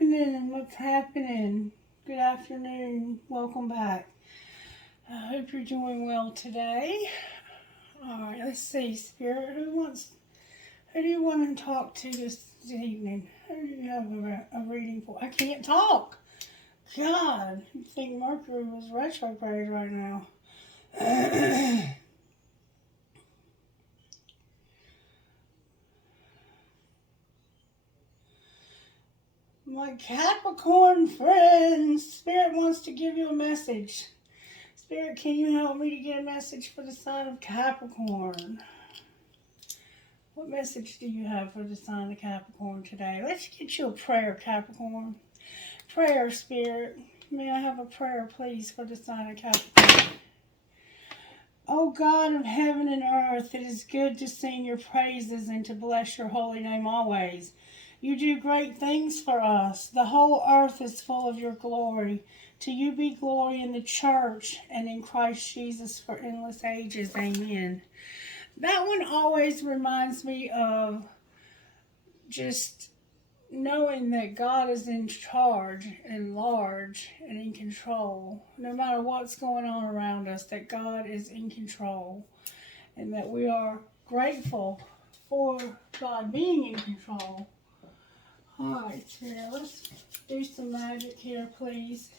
happening? What's happening? Good afternoon. Welcome back. I hope you're doing well today. Alright, let's see, Spirit. Who do you want to talk to this evening? Who do you have a reading for? I can't talk. God, you think Mercury was retrograde right now. My Capricorn friends, Spirit wants to give you a message. Spirit, can you help me to get a message for the sign of Capricorn? What message do you have for the sign of Capricorn today? Let's get you a prayer, Capricorn. Prayer, Spirit. May I have a prayer, please, for the sign of Capricorn? Oh God of heaven and earth, it is good to sing your praises and to bless your holy name always. You do great things for us. The whole earth is full of your glory. To you be glory in the church and in Christ Jesus for endless ages. Amen. That one always reminds me of just knowing that God is in charge and large and in control. No matter what's going on around us, that God is in control. And that we are grateful for God being in control. Alright, Spirit, let's do some magic here, please.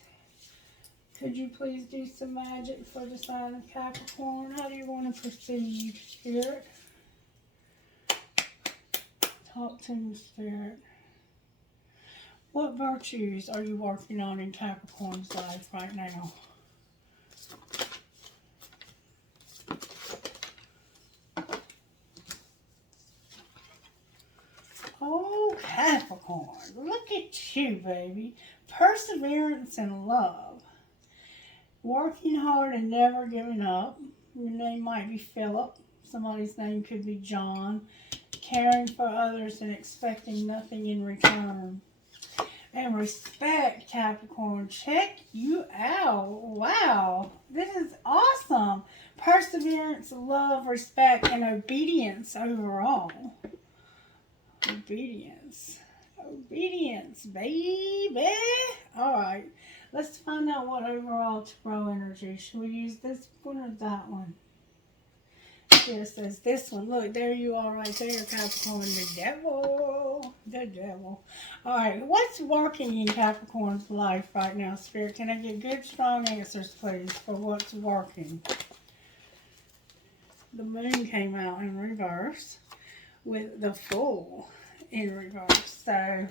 Could you please do some magic for the sign of Capricorn? How do you want to proceed, Spirit? Talk to me, Spirit. What virtues are you working on in Capricorn's life right now? Oh, Capricorn, look at you, baby. Perseverance and love. Working hard and never giving up. Your name might be Philip. Somebody's name could be John. Caring for others and expecting nothing in return. And respect, Capricorn. Check you out. Wow. This is awesome. Perseverance, love, respect, and obedience overall. Obedience, baby. All right, let's find out what overall tarot energy. Should we use this one or that one? Yes, says this one. Look, there you are right there, Capricorn. The devil. All right, what's working in Capricorn's life right now, Spirit? Can I get good, strong answers, please, for what's working? The moon came out in reverse with the Fool in reverse. So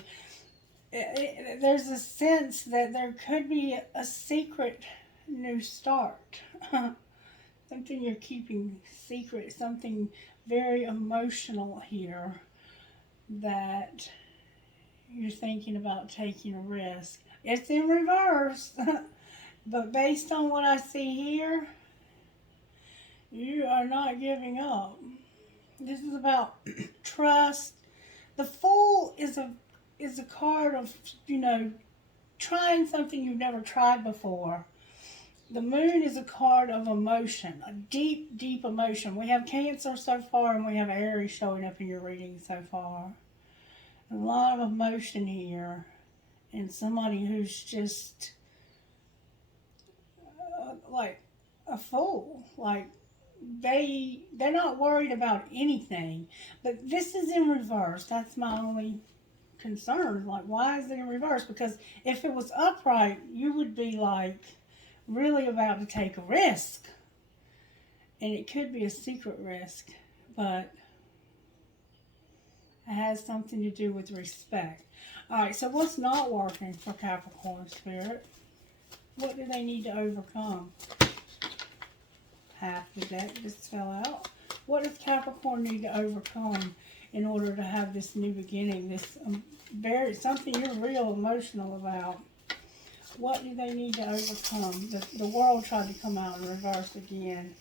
there's a sense that there could be a secret new start. Something you're keeping secret, something very emotional here that you're thinking about taking a risk. It's in reverse, but based on what I see here, you are not giving up. This is about trust. The Fool is a card of, trying something you've never tried before. The Moon is a card of emotion, a deep, deep emotion. We have Cancer so far, and we have Aries showing up in your reading so far. A lot of emotion here, and somebody who's just like a fool, like they're not worried about anything. But this is in reverse. That's my only concern. Like, why is it in reverse? Because if it was upright, you would be like really about to take a risk, and it could be a secret risk, but it has something to do with respect. All right, so what's not working for Capricorn Spirit? What do they need to overcome? Half the deck just fell out. What does Capricorn need to overcome in order to have this new beginning, this something you're real emotional about? What do they need to overcome? The world tried to come out in reverse again.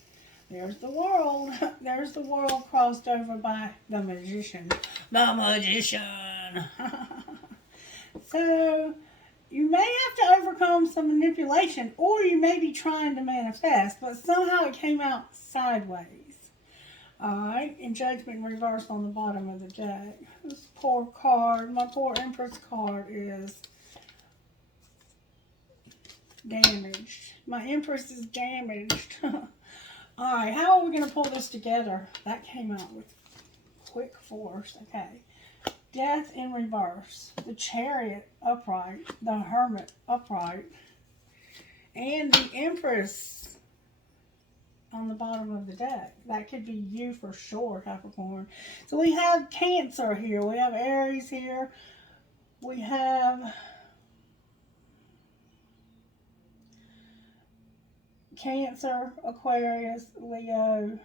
There's the world. There's the world crossed over by the magician. The magician. So you may have to overcome some manipulation, or you may be trying to manifest, but somehow it came out sideways. Alright, and Judgment reversed on the bottom of the deck. This poor card, my poor Empress card is Damaged. My Empress is damaged. Alright, how are we going to pull this together? That came out with quick force. Okay. Death in reverse. The Chariot upright. The Hermit upright. And the Empress on the bottom of the deck. That could be you for sure, Capricorn. So we have Cancer here. We have Aries here. We have Cancer, Aquarius, Leo,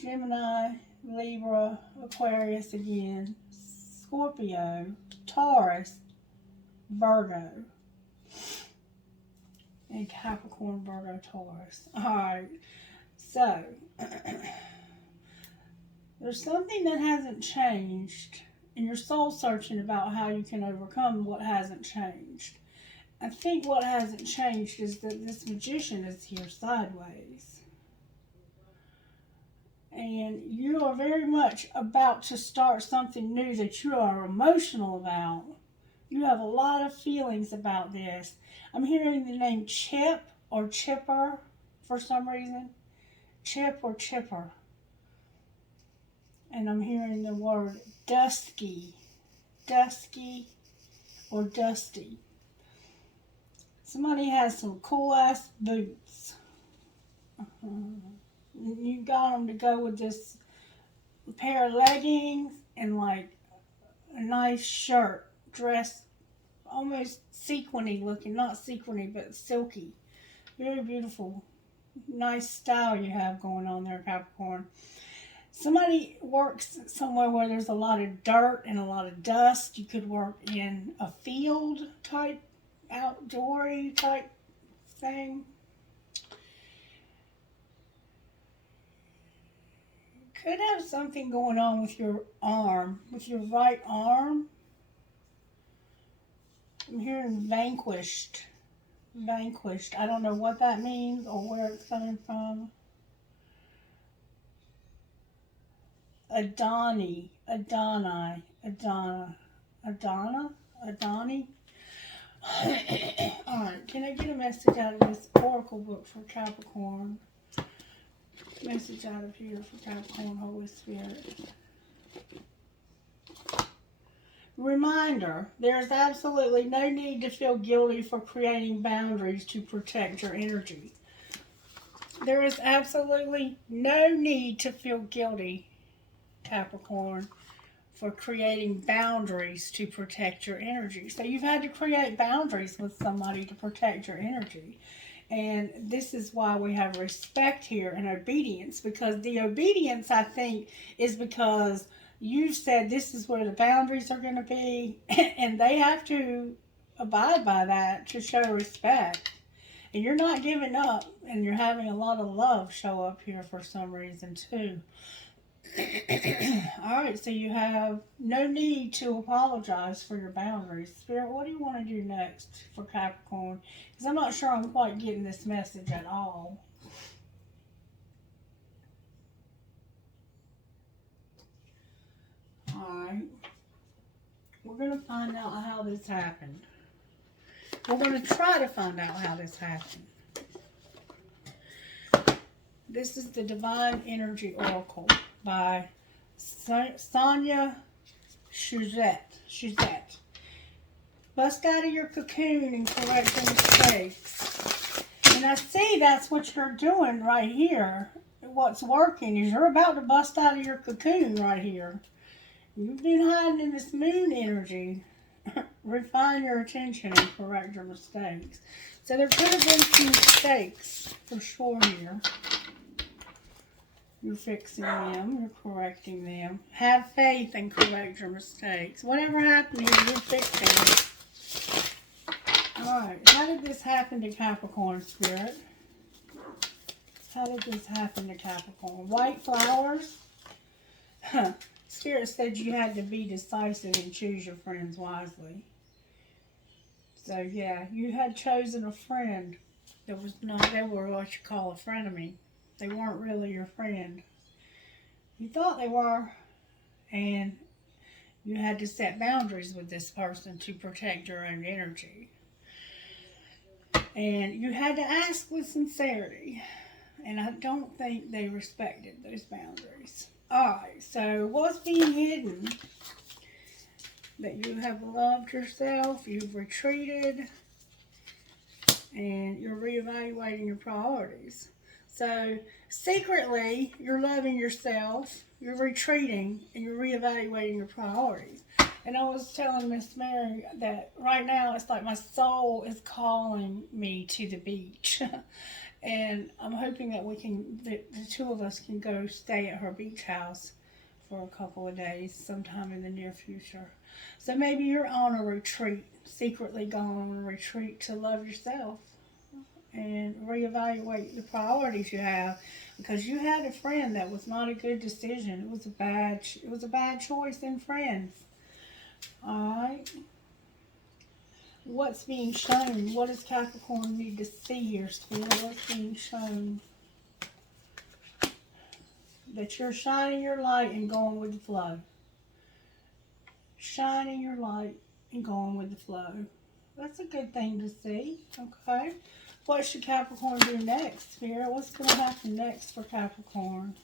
Gemini, Libra, Aquarius again, Scorpio, Taurus, Virgo, and Capricorn, Virgo, Taurus. Alright, so there's something that hasn't changed, and you're soul searching about how you can overcome what hasn't changed. I think what hasn't changed is that this Magician is here sideways. And you are very much about to start something new that you are emotional about. You have a lot of feelings about this. I'm hearing the name Chip or Chipper for some reason. Chip or Chipper. And I'm hearing the word dusky. Dusky or dusty. Somebody has some cool ass boots. You got them to go with this pair of leggings and like a nice shirt, dress, almost sequiny looking, not sequiny but silky. Very beautiful, nice style you have going on there, Capricorn. Somebody works somewhere where there's a lot of dirt and a lot of dust. You could work in a field type, outdoory type thing. Could have something going on with your arm, with your right arm. I'm hearing vanquished. Vanquished. I don't know what that means or where it's coming from. Adani. Adani. Adana. Adana? Adani? Alright, can I get a message out of this oracle book for Capricorn? Message out of here for Capricorn, Holy Spirit. Reminder, there is absolutely no need to feel guilty for creating boundaries to protect your energy. There is absolutely no need to feel guilty, Capricorn, for creating boundaries to protect your energy. So you've had to create boundaries with somebody to protect your energy. And this is why we have respect here and obedience, because the obedience, I think, is because you've said this is where the boundaries are going to be, and they have to abide by that to show respect. And you're not giving up, and you're having a lot of love show up here for some reason, too. Alright, so you have no need to apologize for your boundaries. Spirit, what do you want to do next for Capricorn? Because I'm not sure I'm quite getting this message at all. Alright. We're going to find out how this happened. We're going to try to find out how this happened. This is the Divine Energy Oracle by Sonia Shuzette. Bust out of your cocoon and correct your mistakes. And I see that's what you're doing right here. What's working is you're about to bust out of your cocoon right here. You've been hiding in this moon energy. Refine your attention and correct your mistakes. So there could have been some mistakes for sure here. You're fixing them. You're correcting them. Have faith and correct your mistakes. Whatever happened here, you're fixing it. Alright, how did this happen to Capricorn, Spirit? How did this happen to Capricorn? White flowers? Spirit said you had to be decisive and choose your friends wisely. So yeah, you had chosen a friend that was not, they were what you call a frenemy. They weren't really your friend. You thought they were, and You had to set boundaries with this person to protect your own energy. And you had to ask with sincerity. And I don't think they respected those boundaries. Alright, so what's being hidden? That you have loved yourself, you've retreated, and you're reevaluating your priorities. So secretly, you're loving yourself, you're retreating, and you're reevaluating your priorities. And I was telling Miss Mary that right now it's like my soul is calling me to the beach. And I'm hoping that the two of us can go stay at her beach house for a couple of days sometime in the near future. So maybe you're on a retreat, secretly going on a retreat to love yourself and reevaluate the priorities you have, because you had a friend that was not a good decision. It was a bad choice in friends. Alright. What's being shown? What does Capricorn need to see here, Spirit? What's being shown? That you're shining your light and going with the flow. Shining your light and going with the flow. That's a good thing to see. Okay. What should Capricorn do next, Spirit? What's going to happen next for Capricorn?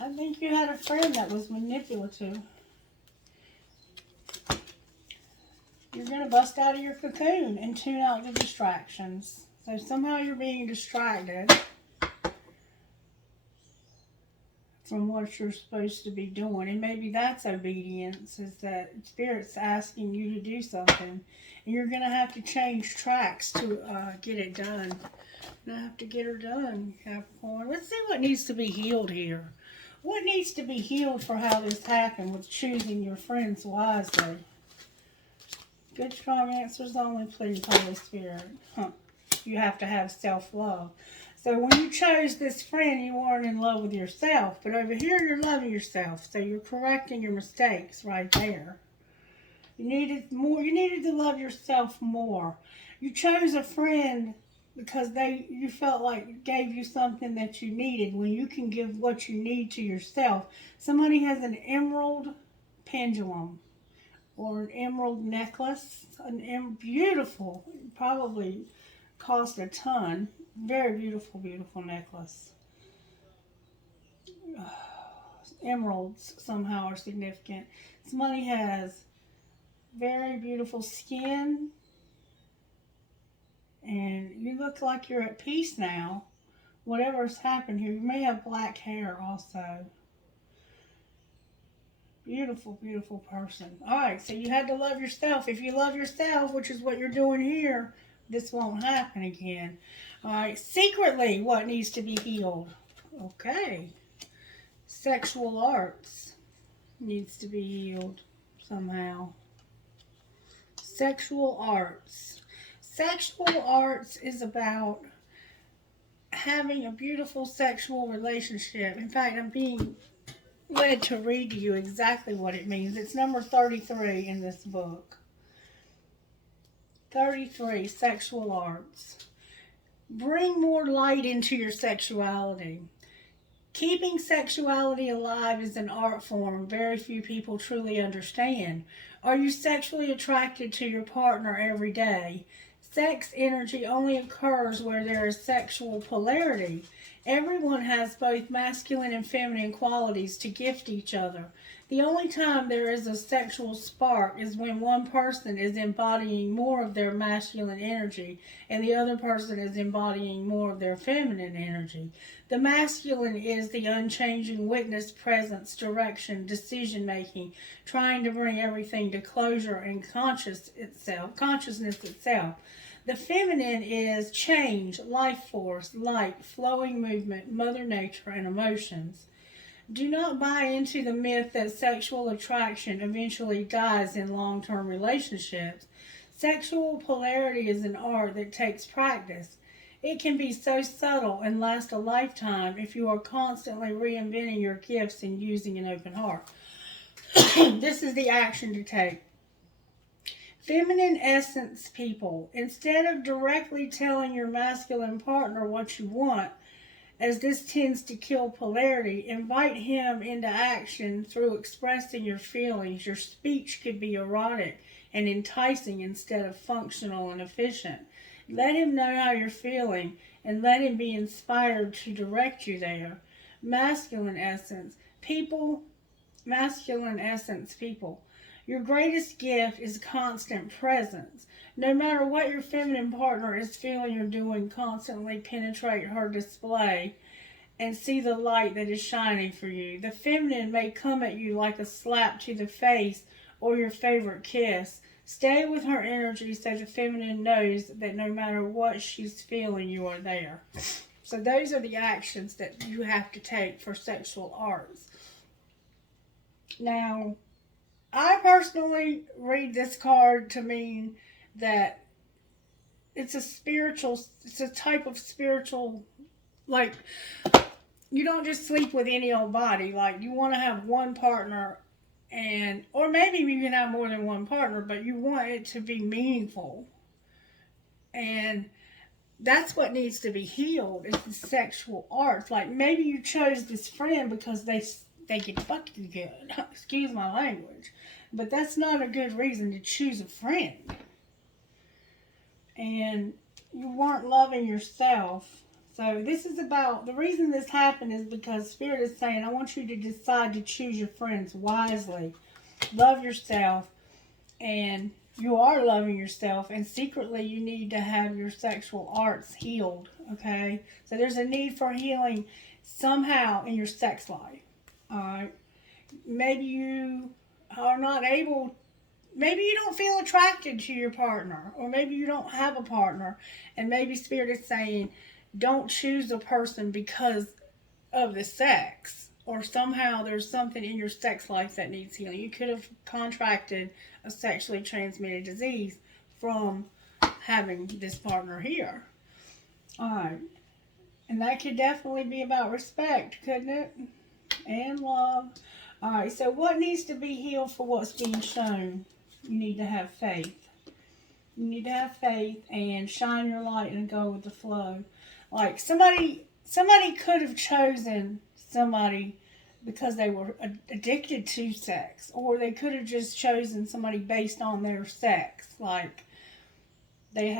I think you had a friend that was manipulative. You're going to bust out of your cocoon and tune out the distractions. So somehow you're being distracted from what you're supposed to be doing. And maybe that's obedience, is that Spirit's asking you to do something. And you're going to have to change tracks to get it done. You're going to have to get her done, Capricorn. Let's see what needs to be healed here. What needs to be healed for how this happened with choosing your friends wisely? Good, strong answers only, please, Holy Spirit. You have to have self-love. So when you chose this friend, you weren't in love with yourself. But over here, you're loving yourself. So you're correcting your mistakes right there. You needed more. You needed to love yourself more. You chose a friend because you felt like gave you something that you needed, when you can give what you need to yourself. Somebody has an emerald pendulum or an emerald necklace, beautiful, probably cost a ton. Very beautiful, beautiful necklace. Emeralds somehow are significant. Somebody has very beautiful skin, and you look like you're at peace now. Whatever's happened here, you may have black hair also. Beautiful, beautiful person. Alright, so you had to love yourself. If you love yourself, which is what you're doing here, this won't happen again. Alright, secretly, what needs to be healed? Okay. Sexual arts needs to be healed somehow. Sexual arts. Sexual arts is about having a beautiful sexual relationship. In fact, I'm being led to read to you exactly what it means. It's number 33 in this book. 33, sexual arts. Bring more light into your sexuality. Keeping sexuality alive is an art form very few people truly understand. Are you sexually attracted to your partner every day? Sex energy only occurs where there is sexual polarity. Everyone has both masculine and feminine qualities to gift each other. The only time there is a sexual spark is when one person is embodying more of their masculine energy and the other person is embodying more of their feminine energy. The masculine is the unchanging witness, presence, direction, decision-making, trying to bring everything to closure and consciousness itself. The feminine is change, life force, light, flowing movement, Mother Nature, and emotions. Do not buy into the myth that sexual attraction eventually dies in long-term relationships. Sexual polarity is an art that takes practice. It can be so subtle and last a lifetime if you are constantly reinventing your gifts and using an open heart. This is the action to take. Feminine essence people, instead of directly telling your masculine partner what you want, As this tends to kill polarity, invite him into action through expressing your feelings. Your speech could be erotic and enticing instead of functional and efficient. Let him know how you're feeling and let him be inspired to direct you there. Masculine essence. Masculine essence people. Your greatest gift is constant presence. No matter what your feminine partner is feeling or doing, constantly penetrate her display and see the light that is shining for you. The feminine may come at you like a slap to the face or your favorite kiss. Stay with her energy so the feminine knows that no matter what she's feeling, you are there. So those are the actions that you have to take for sexual arts. Now, I personally read this card to mean that it's a type of spiritual, like, you don't just sleep with any old body. Like, you want to have one partner, or maybe you can have more than one partner, but you want it to be meaningful. And that's what needs to be healed, is the sexual arts. Like, maybe you chose this friend because they get fucking good. Excuse my language. But that's not a good reason to choose a friend. And you weren't loving yourself. So this is about, the reason this happened is because Spirit is saying, I want you to decide to choose your friends wisely. Love yourself. And you are loving yourself. And secretly you need to have your sexual arts healed. Okay? So there's a need for healing somehow in your sex life. Alright? Maybe you are not able, maybe you don't feel attracted to your partner, or maybe you don't have a partner, and maybe Spirit is saying, don't choose a person because of the sex, or somehow there's something in your sex life that needs healing. You could have contracted a sexually transmitted disease from having this partner here. Alright, and that could definitely be about respect, couldn't it? And love. Alright, so what needs to be healed for what's being shown? You need to have faith. You need to have faith and shine your light and go with the flow. Like, somebody could have chosen somebody because they were addicted to sex. Or they could have just chosen somebody based on their sex. Like, they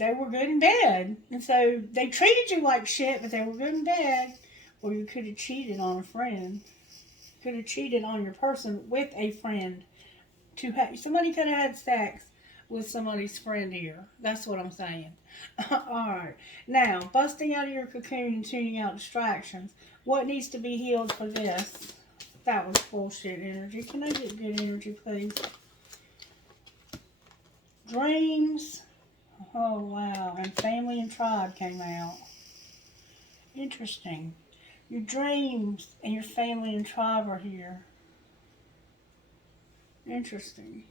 were good in bed. And so they treated you like shit, but they were good in bed. Or you could have cheated on a friend. Could have cheated on your person with a friend. Somebody could have had sex with somebody's friend here. That's what I'm saying. Alright. Now, busting out of your cocoon and tuning out distractions. What needs to be healed for this? That was bullshit energy. Can I get good energy, please? Dreams. Oh, wow. And family and tribe came out. Interesting. Your dreams and your family and tribe are here. Interesting.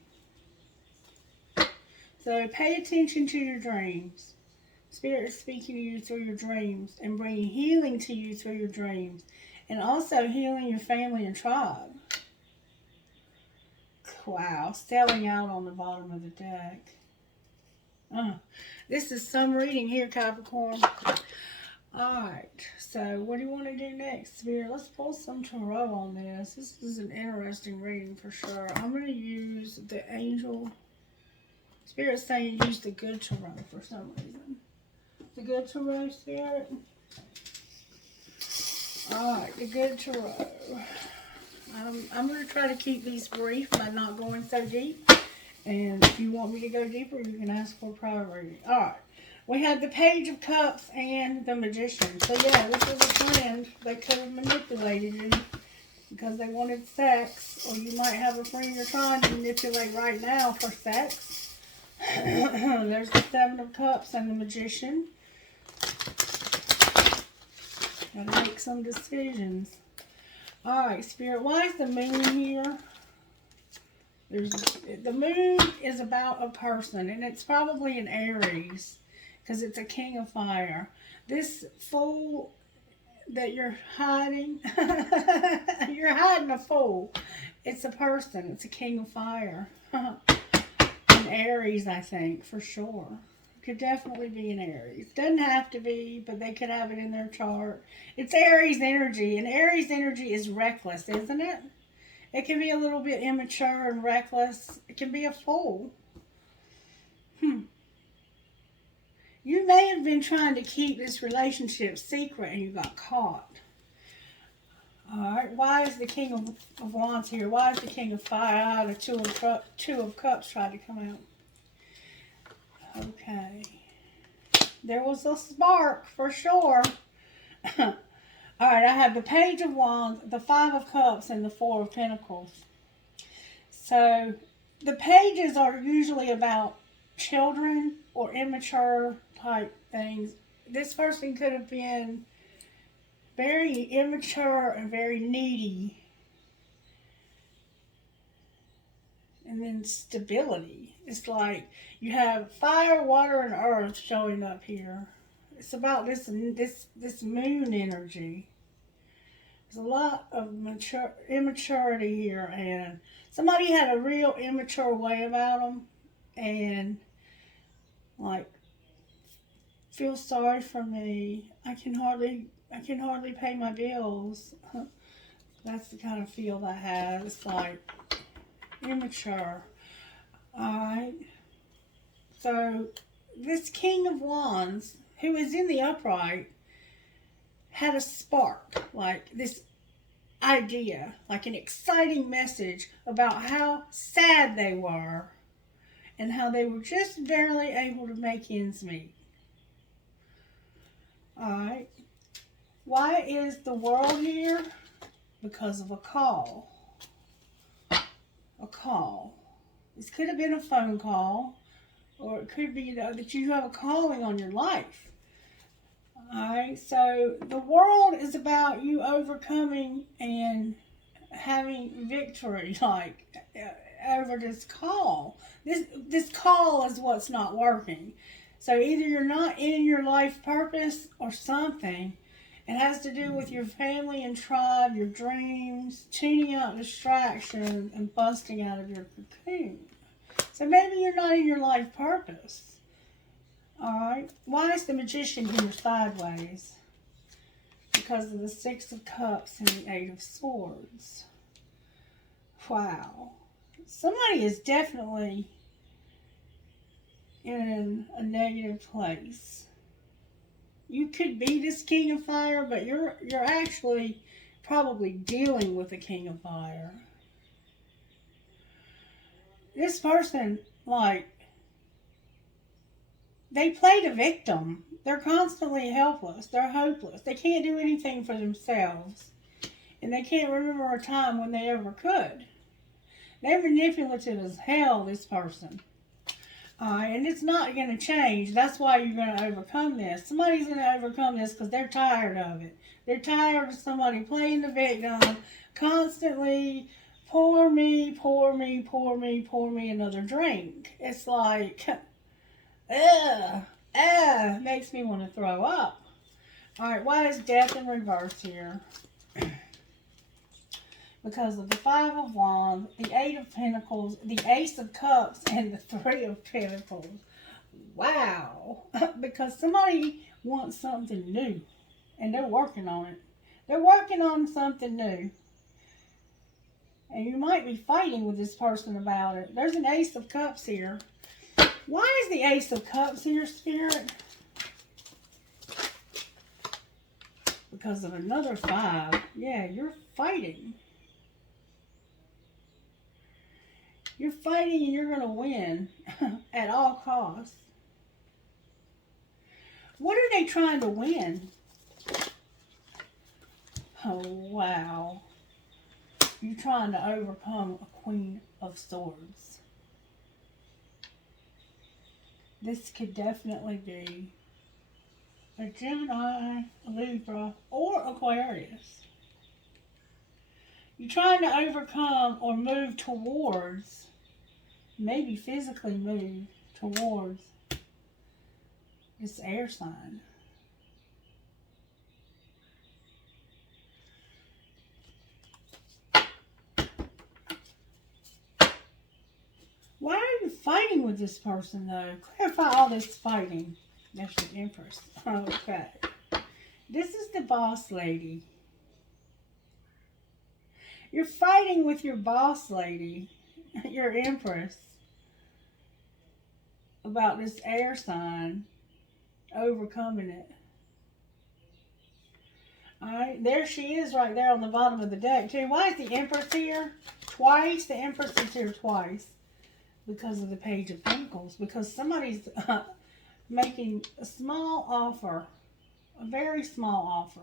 So pay attention to your dreams. Spirit is speaking to you through your dreams and bringing healing to you through your dreams. And also healing your family and tribe. Wow. Selling out on the bottom of the deck. This is some reading here, Capricorn. Alright, so what do you want to do next, Spirit? Let's pull some tarot on this. This is an interesting reading for sure. I'm going to use the angel. Spirit's saying use the good tarot for some reason. The good tarot, Spirit. Alright, the good tarot. I'm going to try to keep these brief by not going so deep. And if you want me to go deeper, you can ask for a private reading. Alright. We have the Page of Cups and the Magician. So yeah, this is a friend that could have manipulated you because they wanted sex. Or you might have a friend you're trying to manipulate right now for sex. There's the Seven of Cups and the Magician. Gotta make some decisions. Alright, Spirit, why is the moon here? The moon is about a person, and it's probably an Aries. Because it's a king of fire. This fool that you're hiding, you're hiding a fool. It's a person. It's a king of fire. An Aries, I think, for sure. Could definitely be an Aries. Doesn't have to be, but they could have it in their chart. It's Aries energy, and Aries energy is reckless, isn't it? It can be a little bit immature and reckless. It can be a fool. You may have been trying to keep this relationship secret and you got caught. Alright, why is the King of Wands here? Why is the King of Fire? I had a Two of Cups try to come out. Okay. There was a spark for sure. Alright, I have the Page of Wands, the Five of Cups, and the Four of Pentacles. So, the pages are usually about children or immature type things. This person could have been very immature and very needy. And then stability. It's like you have fire, water, and earth showing up here. It's about this moon energy. There's a lot of immaturity here, and somebody had a real immature way about them, and like, feel sorry for me. I can hardly pay my bills. That's the kind of feel I have. It's like immature. Alright. So this King of Wands, who is in the upright, had a spark, like this idea, like an exciting message about how sad they were and how they were just barely able to make ends meet. Alright. Why is the World here? Because of a call. A call. This could have been a phone call, or it could be that you have a calling on your life. Alright, so the World is about you overcoming and having victory, like, over this call. This call is what's not working. So either you're not in your life purpose or something. It has to do with your family and tribe, your dreams, tuning out distractions, and busting out of your cocoon. So maybe you're not in your life purpose. Alright. Why is the Magician here sideways? Because of the Six of Cups and the Eight of Swords. Wow. Somebody is definitely in a negative place. You could be this King of Fire, but you're actually probably dealing with the King of Fire. This person, like, they play the victim. They're constantly helpless. They're hopeless. They can't do anything for themselves. And they can't remember a time when they ever could. They're manipulative as hell, this person. And it's not going to change. That's why you're going to overcome this. Somebody's going to overcome this because they're tired of it. They're tired of somebody playing the victim, constantly, pour me, pour me, pour me, pour me another drink. It's like, makes me want to throw up. Alright, why is Death in reverse here? Because of the Five of Wands, the Eight of Pentacles, the Ace of Cups, and the Three of Pentacles. Wow. Because somebody wants something new, and they're working on it. They're working on something new. And you might be fighting with this person about it. There's an Ace of Cups here. Why is the Ace of Cups here, Spirit? Because of another 5. Yeah, you're fighting. You're fighting and you're going to win at all costs. What are they trying to win? Oh, wow. You're trying to overcome a Queen of Swords. This could definitely be a Gemini, a Libra, or Aquarius. You're trying to overcome or move towards, maybe physically move towards this air sign. Why are you fighting with this person, though? Clarify all this fighting. That's your Empress. Okay. This is the boss lady. You're fighting with your boss lady, your Empress, about this air sign, overcoming it. Alright, there she is right there on the bottom of the deck too. Why is the Empress here twice? The Empress is here twice because of the Page of Pentacles. Because somebody's making a small offer, a very small offer.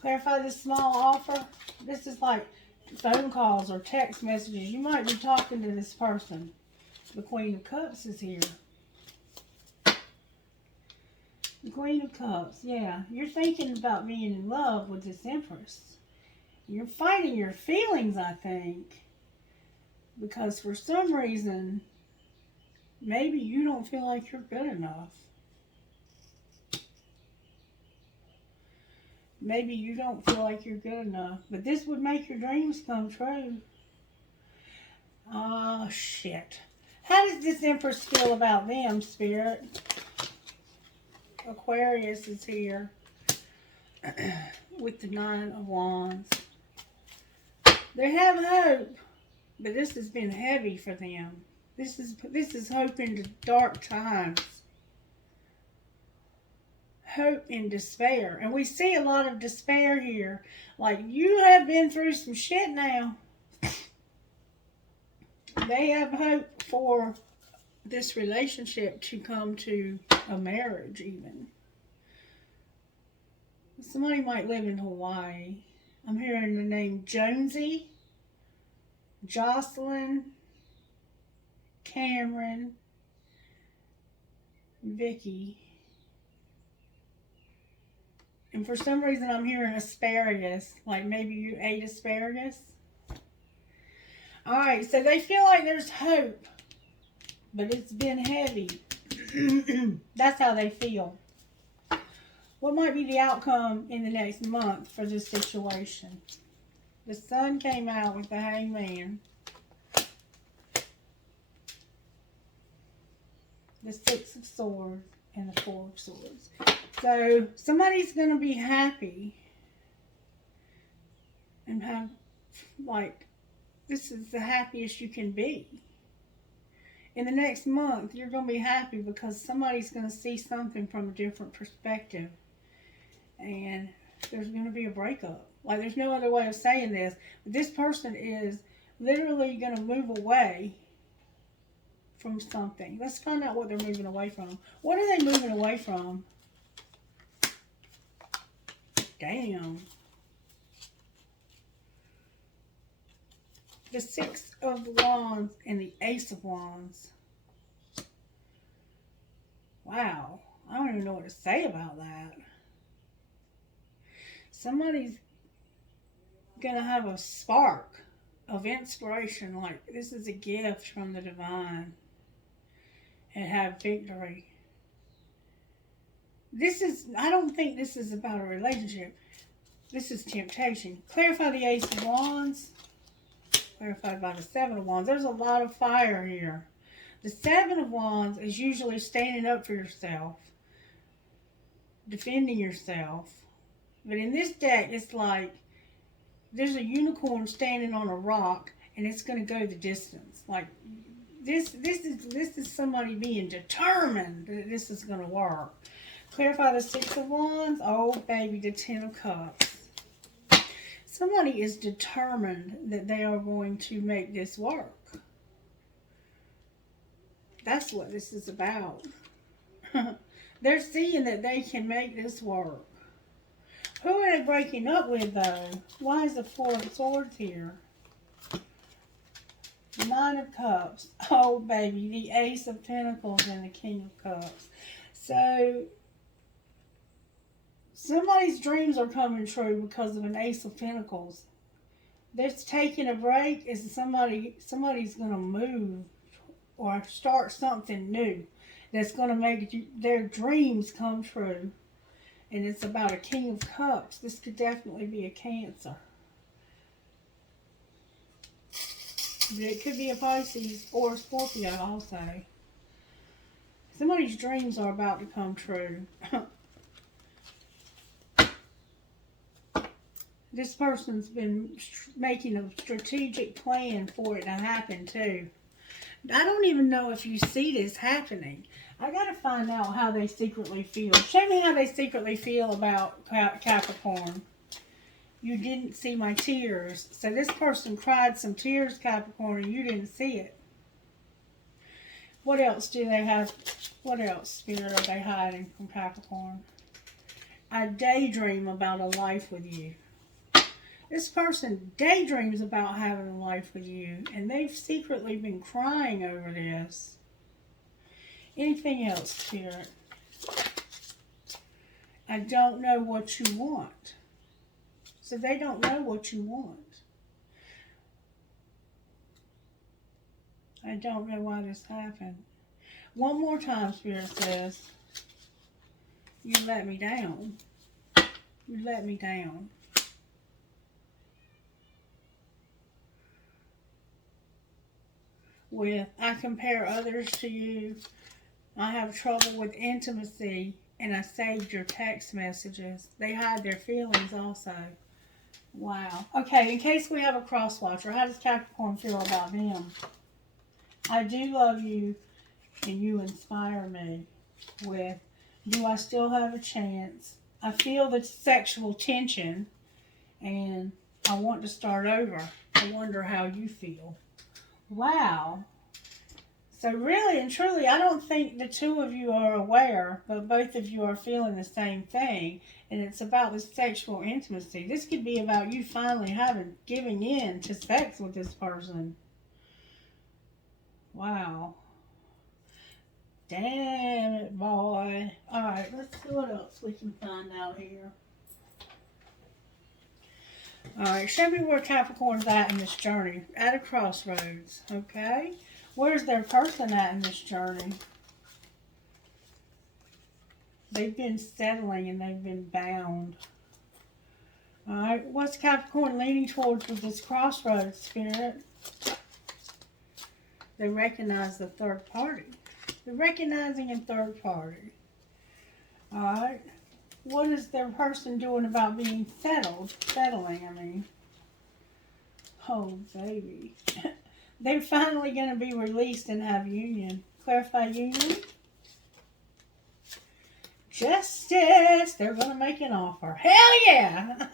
Clarify this small offer. This is like phone calls or text messages. You might be talking to this person. The Queen of Cups is here. The Queen of Cups, yeah. You're thinking about being in love with this Empress. You're fighting your feelings, I think. Because for some reason, maybe you don't feel like you're good enough. Maybe you don't feel like you're good enough. But this would make your dreams come true. Oh, shit. How does this Empress feel about them, Spirit? Aquarius is here with the Nine of Wands. They have hope, but this has been heavy for them. This is hope into dark times. Hope in despair. And we see a lot of despair here. Like, you have been through some shit now. They have hope for this relationship to come to a marriage even. Somebody might live in Hawaii. I'm hearing the name Jonesy, Jocelyn, Cameron, Vicky. And for some reason I'm hearing asparagus. Like maybe you ate asparagus. Alright, so they feel like there's hope. But it's been heavy. That's how they feel. What might be the outcome in the next month for this situation? The Sun came out with the Hangman. The Six of Swords and the Four of Swords. So somebody's going to be happy. And have, like, this is the happiest you can be. In the next month, you're going to be happy because somebody's going to see something from a different perspective. And there's going to be a breakup. Like, there's no other way of saying this. But this person is literally going to move away from something. Let's find out what they're moving away from. What are they moving away from? Damn. The Six of Wands and the Ace of Wands. Wow. I don't even know what to say about that. Somebody's going to have a spark of inspiration. Like, this is a gift from the divine. And have victory. I don't think this is about a relationship. This is temptation. Clarify the Ace of Wands. Clarified by the Seven of Wands. There's a lot of fire here. The Seven of Wands is usually standing up for yourself. Defending yourself. But in this deck, it's like there's a unicorn standing on a rock and it's going to go the distance. Like this is somebody being determined that this is going to work. Clarify the Six of Wands. Oh, baby, the Ten of Cups. Somebody is determined that they are going to make this work. That's what this is about. They're seeing that they can make this work. Who are they breaking up with, though? Why is the Four of Swords here? Nine of Cups. Oh, baby. The Ace of Pentacles and the King of Cups. So, somebody's dreams are coming true because of an Ace of Pentacles. That's taking a break. Is somebody's going to move or start something new that's going to make their dreams come true. And it's about a King of Cups. This could definitely be a Cancer. But it could be a Pisces or a Scorpio also. Somebody's dreams are about to come true. This person's been making a strategic plan for it to happen too. I don't even know if you see this happening. I gotta find out how they secretly feel. Show me how they secretly feel about Capricorn. You didn't see my tears. So this person cried some tears, Capricorn, and you didn't see it. What else do they have? What else, Spirit, are they hiding from Capricorn? I daydream about a life with you. This person daydreams about having a life with you, and they've secretly been crying over this. Anything else, Spirit? I don't know what you want. So they don't know what you want. I don't know why this happened. One more time, Spirit says, you let me down. You let me down. With, I compare others to you. I have trouble with intimacy, and I saved your text messages. They hide their feelings also. Wow. Okay, in case we have a cross-watcher, how does Capricorn feel about them? I do love you, and you inspire me. With, do I still have a chance? I feel the sexual tension, and I want to start over. I wonder how you feel. Wow. So really and truly, I don't think the two of you are aware, but both of you are feeling the same thing. And it's about the sexual intimacy. This could be about you finally giving in to sex with this person. Wow. Damn it, boy. Alright, let's see what else we can find out here. Alright, show me where Capricorn's at in this journey. At a crossroads, okay? Where's their person at in this journey? They've been settling and they've been bound. Alright, what's Capricorn leaning towards with this crossroads, Spirit? They recognize the third party. They're recognizing a third party. Alright. What is their person doing about being settling, I mean. Oh, baby. They're finally going to be released and have union. Clarify union. Justice. They're going to make an offer. Hell yeah.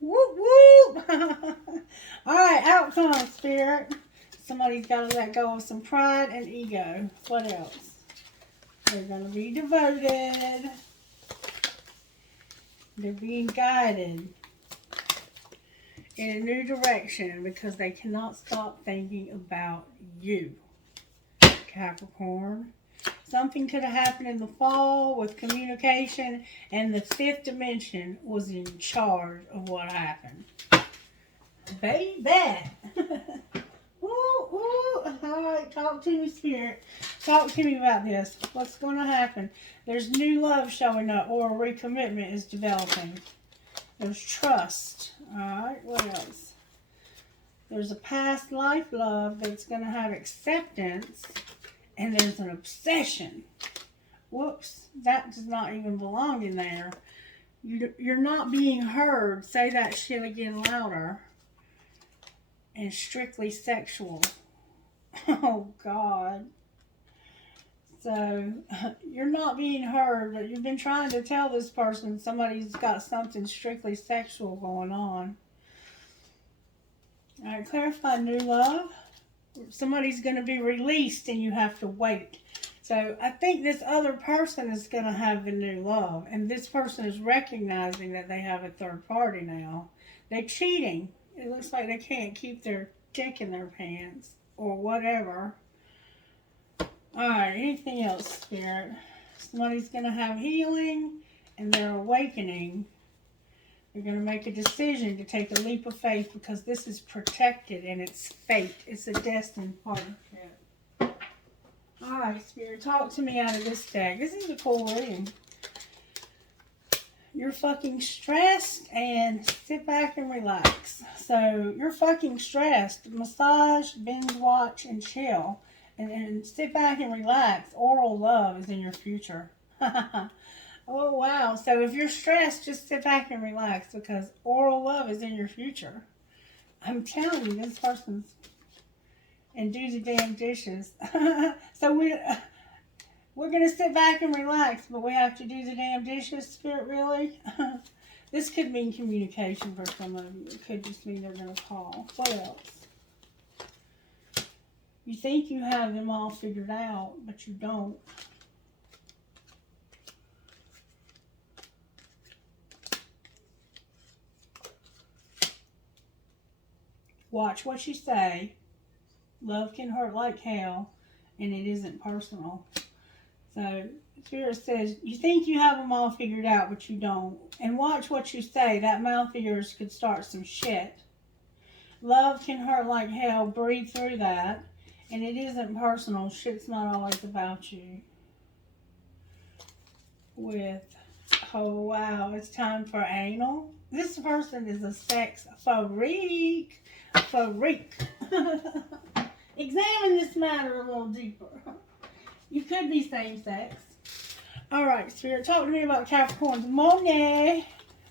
Whoop, whoop. All right, outcome, Spirit. Somebody's got to let go of some pride and ego. What else? They're going to be devoted. They're being guided in a new direction because they cannot stop thinking about you, Capricorn. Something could have happened in the fall with communication, and the fifth dimension was in charge of what happened. Baby! Woo, woo. All right, talk to me, Spirit. Talk to me about this. What's going to happen? There's new love showing up, or a recommitment is developing. There's trust. All right, what else? There's a past life love that's going to have acceptance, and there's an obsession. Whoops, that does not even belong in there. You're not being heard. Say that shit again louder. And strictly sexual. Oh, God. So, you're not being heard, but you've been trying to tell this person somebody's got something strictly sexual going on. All right, clarify new love. Somebody's going to be released and you have to wait. So, I think this other person is going to have the new love. And this person is recognizing that they have a third party now. They're cheating. It looks like they can't keep their dick in their pants or whatever. Alright, anything else, Spirit? Somebody's going to have healing and they're awakening. They're going to make a decision to take a leap of faith because this is protected and it's fate. It's a destined partnership. Alright, Spirit, talk to me out of this deck. This is a cool reading. You're fucking stressed and sit back and relax. So you're fucking stressed. Massage, binge watch, and chill. And sit back and relax. Oral love is in your future. Oh, wow. So if you're stressed, just sit back and relax because oral love is in your future. I'm telling you, this person's... And do the damn dishes. So we're going to sit back and relax, but we have to do the damn dishes, Spirit, really? This could mean communication for some of you. It could just mean they're going to call. What else? You think you have them all figured out, but you don't. Watch what you say. Love can hurt like hell, and it isn't personal. So, Spirit says, you think you have them all figured out, but you don't. And watch what you say. That mouth of yours could start some shit. Love can hurt like hell. Breathe through that. And it isn't personal. Shit's not always about you. Oh wow, it's time for anal. This person is a sex freak. Examine this matter a little deeper. You could be same sex. Alright, Spirit, talk to me about Capricorn's money.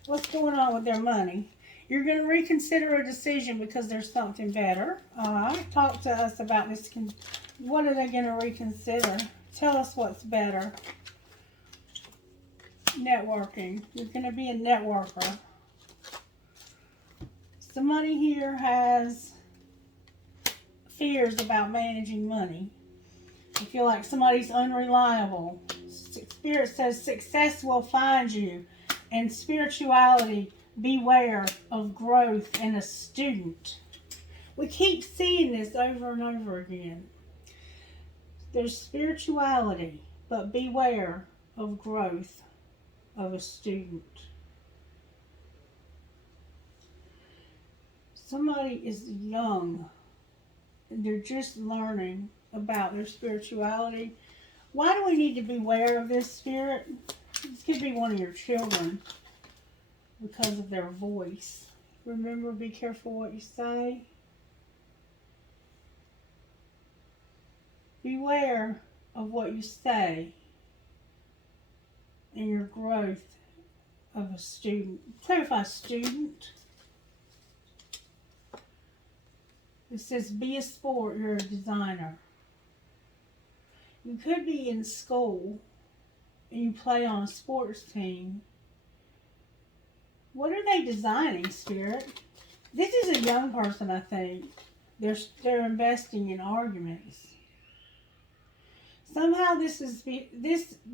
What's going on with their money? You're going to reconsider a decision because there's something better. Alright, talk to us about this. What are they going to reconsider? Tell us what's better. Networking. You're going to be a networker. Somebody here has fears about managing money. You feel like somebody's unreliable. Spirit says success will find you. And spirituality, beware of growth and a student. We keep seeing this over and over again. There's spirituality, but beware of growth of a student. Somebody is young. They're just learning about their spirituality. Why do we need to beware of this, Spirit? This could be one of your children because of their voice. Remember, be careful what you say. Beware of what you say in your growth of a student. Clarify student. It says be a sport, you're a designer. You could be in school and you play on a sports team. What are they designing, Spirit? This is a young person, I think. They're investing in arguments. Somehow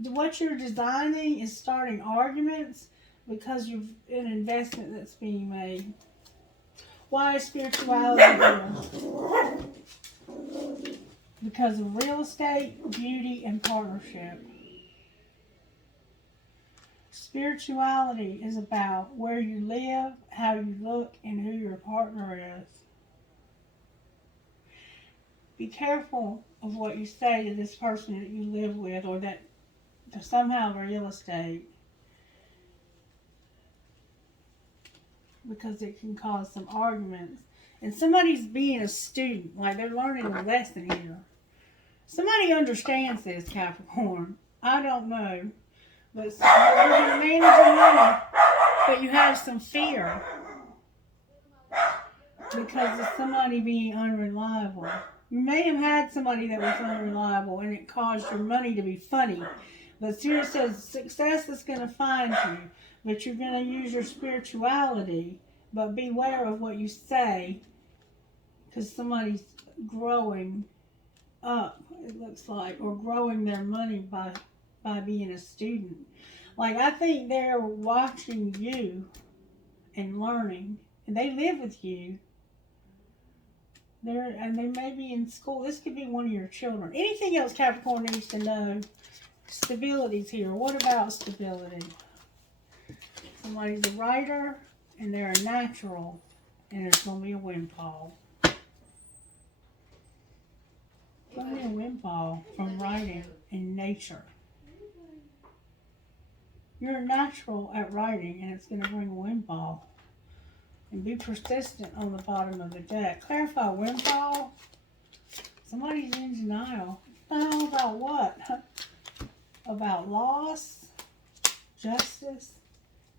what you're designing is starting arguments because you've an investment that's being made. Why is spirituality here? Because of real estate, beauty, and partnership. Spirituality is about where you live, how you look, and who your partner is. Be careful of what you say to this person that you live with or that somehow real estate. Because it can cause some arguments. And somebody's being a student, like they're learning a lesson here. Somebody understands this, Capricorn. I don't know. But you're going to manage your money, but you have some fear because of somebody being unreliable. You may have had somebody that was unreliable and it caused your money to be funny. But Spirit says success is going to find you, but you're going to use your spirituality. But beware of what you say because somebody's growing up, it looks like, or growing their money by being a student. Like, I think they're watching you and learning, and they live with you. And they may be in school. This could be one of your children. Anything else Capricorn needs to know? Stability's here. What about stability? Somebody's a writer, and they're a natural, and there's going to be a windfall. Going to be a windfall from writing in nature. You're natural at writing, and it's going to bring a windfall. And be persistent on the bottom of the deck. Clarify windfall. Somebody's in denial. Denial about what? About loss, justice,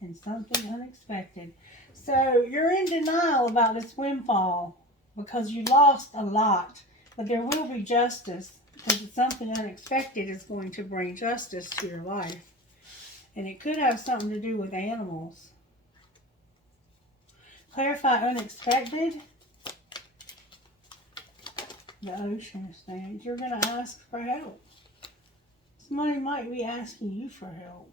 and something unexpected. So you're in denial about this windfall because you lost a lot. But there will be justice because something unexpected is going to bring justice to your life. And it could have something to do with animals. Clarify unexpected. The ocean is saying you're going to ask for help. Somebody might be asking you for help.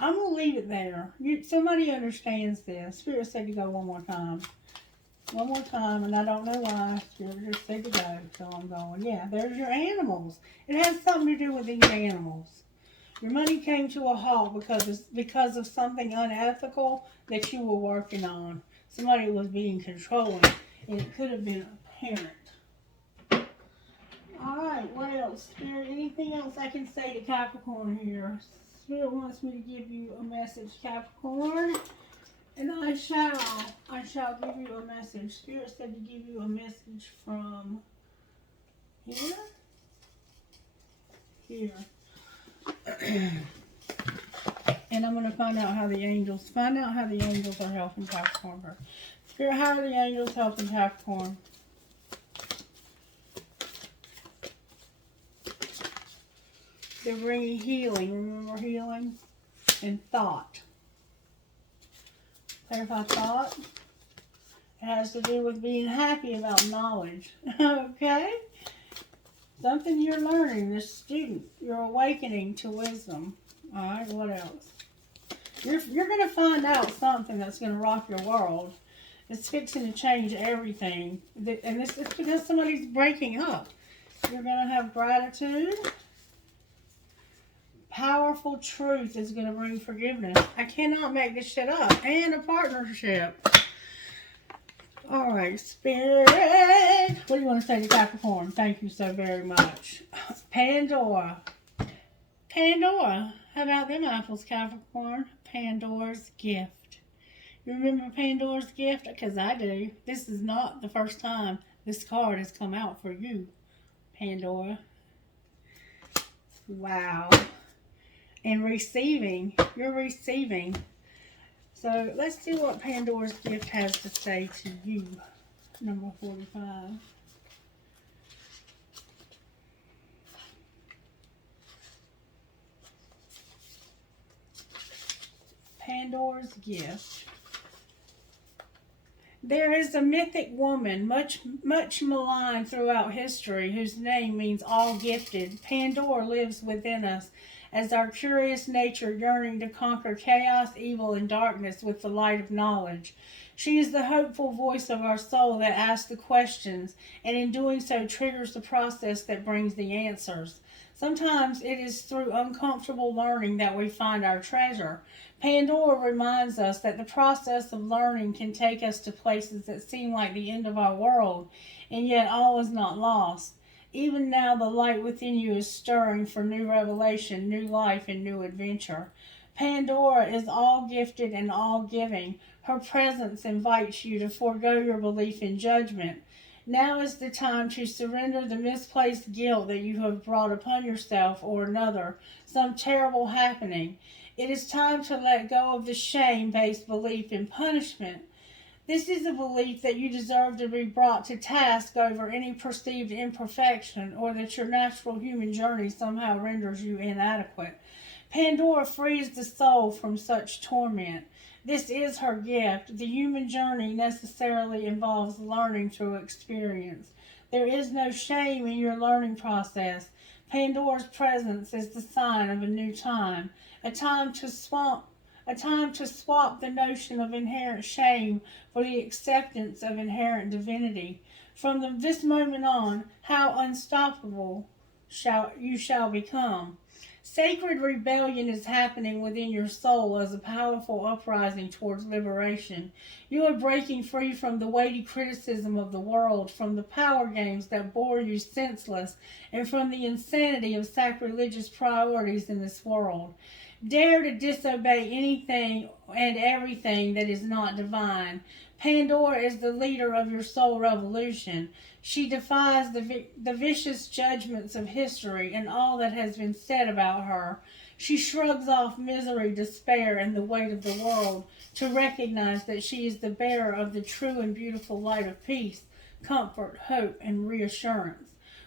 I'm going to leave it there. Somebody understands this. Spirit said to go one more time. One more time, and I don't know why. Spirit just said to go, so I'm going. Yeah, there's your animals. It has something to do with these animals. Your money came to a halt because of something unethical that you were working on. Somebody was being controlling, and it could have been a parent. All right, what else, Spirit? Anything else I can say to Capricorn here? Spirit wants me to give you a message, Capricorn, and I shall give you a message. Spirit said to give you a message from here. And I'm going to find out how the angels are helping Capricorn. Spirit, how are the angels helping Capricorn? They're bringing healing. Remember healing? And thought. Clarify thought. It has to do with being happy about knowledge. Okay? Something you're learning, this student. You're awakening to wisdom. Alright, what else? You're going to find out something that's going to rock your world. It's fixing to change everything. And this is because somebody's breaking up. You're going to have gratitude. Powerful truth is going to bring forgiveness. I cannot make this shit up. And a partnership. Alright, Spirit. What do you want to say to Capricorn? Thank you so very much. Pandora. Pandora. How about them apples, Capricorn? Pandora's gift. You remember Pandora's gift? Because I do. This is not the first time this card has come out for you, Pandora. Wow. And receiving. You're receiving. So let's see what Pandora's gift has to say to you. Number 45. Pandora's gift. There is a mythic woman, much maligned throughout history, whose name means all gifted. Pandora lives within us as our curious nature yearning to conquer chaos, evil, and darkness with the light of knowledge. She is the hopeful voice of our soul that asks the questions, and in doing so triggers the process that brings the answers. Sometimes it is through uncomfortable learning that we find our treasure. Pandora reminds us that the process of learning can take us to places that seem like the end of our world, and yet all is not lost. Even now the light within you is stirring for new revelation, new life, and new adventure. Pandora is all gifted and all giving. Her presence invites you to forego your belief in judgment. Now is the time to surrender the misplaced guilt that you have brought upon yourself or another, some terrible happening. It is time to let go of the shame-based belief in punishment. This is a belief that you deserve to be brought to task over any perceived imperfection, or that your natural human journey somehow renders you inadequate. Pandora frees the soul from such torment. This is her gift. The human journey necessarily involves learning through experience. There is no shame in your learning process. Pandora's presence is the sign of a new time, a time to swap the notion of inherent shame for the acceptance of inherent divinity. From this moment on, how unstoppable you shall become. Sacred rebellion is happening within your soul as a powerful uprising towards liberation. You are breaking free from the weighty criticism of the world, from the power games that bore you senseless, and from the insanity of sacrilegious priorities in this world. Dare to disobey anything and everything that is not divine. Pandora is the leader of your soul revolution. She defies the vicious judgments of history and all that has been said about her. She shrugs off misery, despair, and the weight of the world to recognize that she is the bearer of the true and beautiful light of peace, comfort, hope, and reassurance.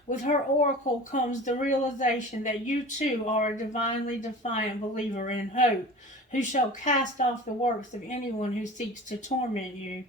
With her oracle comes the realization that you too are a divinely defiant believer in hope, who shall cast off the works of anyone who seeks to torment you.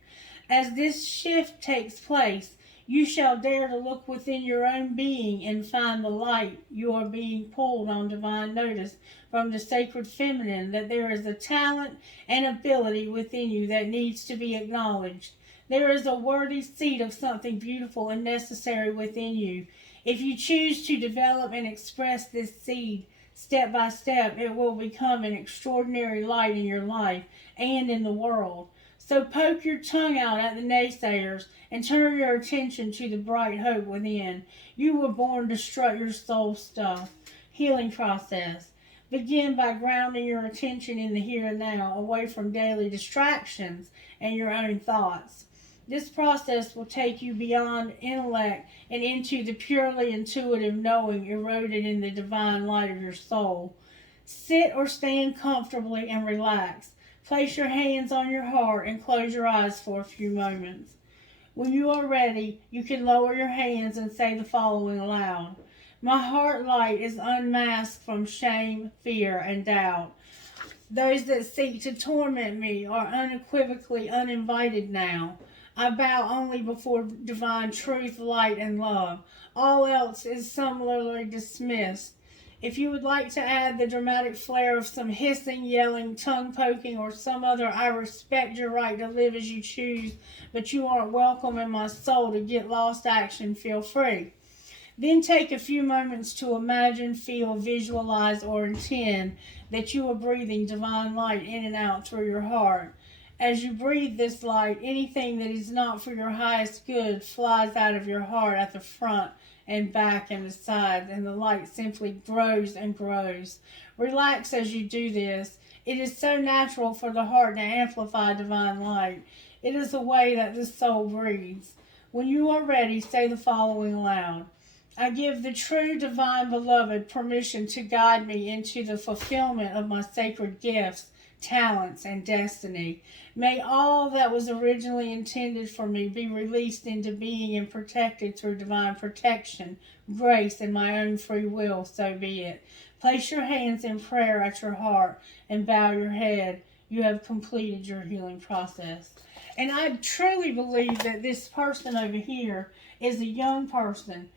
As this shift takes place, you shall dare to look within your own being and find the light. You are being pulled on divine notice from the sacred feminine that there is a talent and ability within you that needs to be acknowledged. There is a worthy seed of something beautiful and necessary within you. If you choose to develop and express this seed, step by step, it will become an extraordinary light in your life and in the world. So poke your tongue out at the naysayers and turn your attention to the bright hope within. You were born to strut your soul stuff. Healing process. Begin by grounding your attention in the here and now, away from daily distractions and your own thoughts. This process will take you beyond intellect and into the purely intuitive knowing eroded in the divine light of your soul. Sit or stand comfortably and relax. Place your hands on your heart and close your eyes for a few moments. When you are ready, you can lower your hands and say the following aloud. My heart light is unmasked from shame, fear, and doubt. Those that seek to torment me are unequivocally uninvited now. I bow only before divine truth, light, and love. All else is summarily dismissed. If you would like to add the dramatic flair of some hissing, yelling, tongue-poking, or some other, I respect your right to live as you choose, but you aren't welcome in my soul to get lost action, feel free. Then take a few moments to imagine, feel, visualize, or intend that you are breathing divine light in and out through your heart. As you breathe this light, anything that is not for your highest good flies out of your heart at the front and back and the sides, and the light simply grows and grows. Relax as you do this. It is so natural for the heart to amplify divine light. It is the way that the soul breathes. When you are ready, say the following aloud. I give the true divine beloved permission to guide me into the fulfillment of my sacred gifts, talents, and destiny. May all that was originally intended for me be released into being and protected through divine protection, grace, and my own free will, so be it. Place your hands in prayer at your heart and bow your head. You have completed your healing process. And I truly believe that this person over here is a young person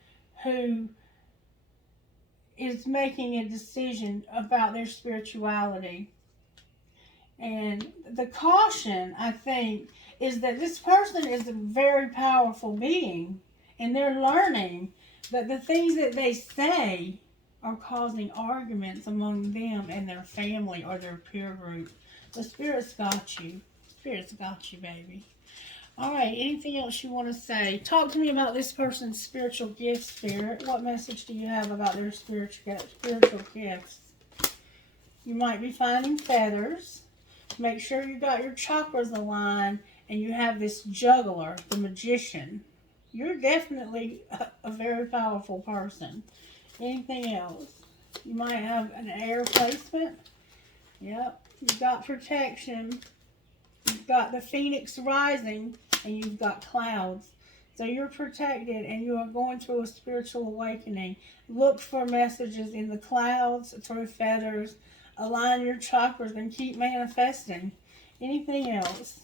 who is making a decision about their spirituality. And the caution, I think, is that this person is a very powerful being, and they're learning that the things that they say are causing arguments among them and their family or their peer group. The Spirit's got you. Spirit's got you, baby. All right, anything else you want to say? Talk to me about this person's spiritual gifts, Spirit. What message do you have about their spiritual gifts? You might be finding feathers. Make sure you got your chakras aligned and you have this juggler, the magician. You're definitely a very powerful person. Anything else? You might have an air placement. Yep. You've got protection. You've got the phoenix rising and you've got clouds. So you're protected and you are going through a spiritual awakening. Look for messages in the clouds, through feathers. Align your chakras and keep manifesting. Anything else?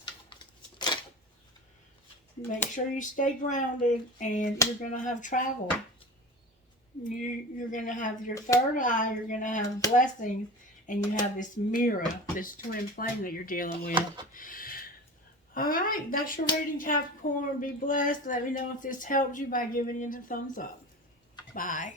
Make sure you stay grounded and you're going to have travel. You're going to have your third eye. You're going to have blessings. And you have this mirror, this twin flame that you're dealing with. All right. That's your reading, Capricorn. Be blessed. Let me know if this helped you by giving it a thumbs up. Bye.